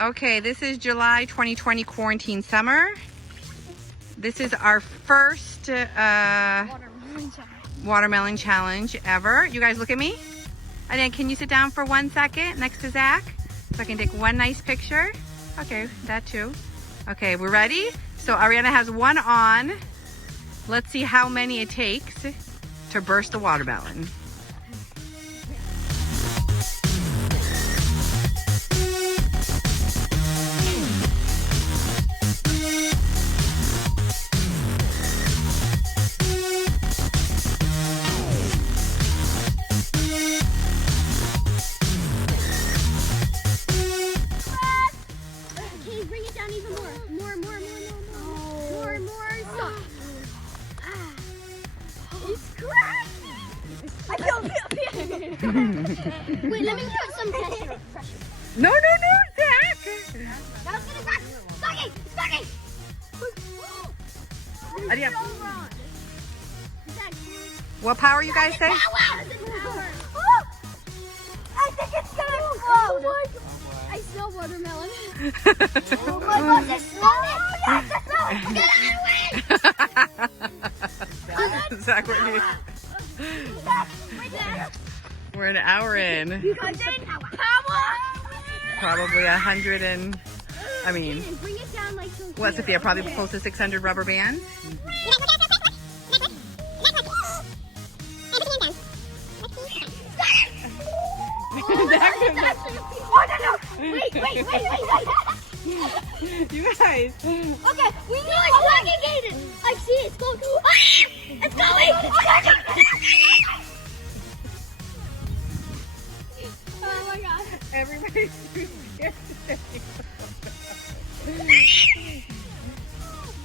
Okay, this is July 2020 quarantine summer. This is our first watermelon challenge ever. You guys look at me. And then can you sit down for 1 second next to Zach? So I can take one nice picture. Okay, that too. Okay, we're ready? So Ariana has one on. Let's see how many it takes to burst a watermelon. Wait, let me put some pressure. No, Zach! That was gonna crack. Stucky! Stucky! Ariana. What power you guys say? I think it's gonna explode. I smell watermelon. Oh my gosh, I smell it! Yes, I smell it! Get out of the way! Zach, we're an hour in. Probably 100 and, I mean, Bring it down like so. what, Sophia? Probably close to 600 rubber bands. Wait. You guys. Okay, we need to aggregate it. I see it. It's going. Ah! It's going. Oh my god. Everybody's too scared.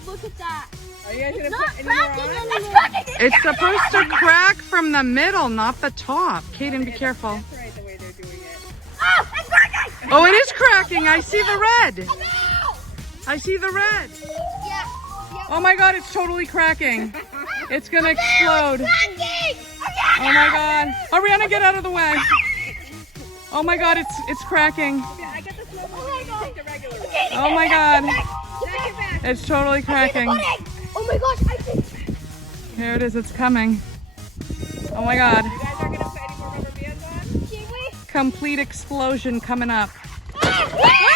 Look at that. Are you guys gonna Not put any more cracking on? anymore. It's supposed to crack from the middle, not the top. Kaden, be careful. Oh, it's cracking. Oh, it is cracking. I see the red. I see the red. Yeah. Oh my god, it's totally cracking. It's gonna explode. Cracking. Oh my god. Ariana, get out of the way. Oh my god, it's cracking. Oh my god. Oh my god. It's totally cracking. Oh my gosh, I think. Here it is, it's coming. Oh my god. You guys are gonna put any more rubber bands on? Can we? Complete explosion coming up. Ah!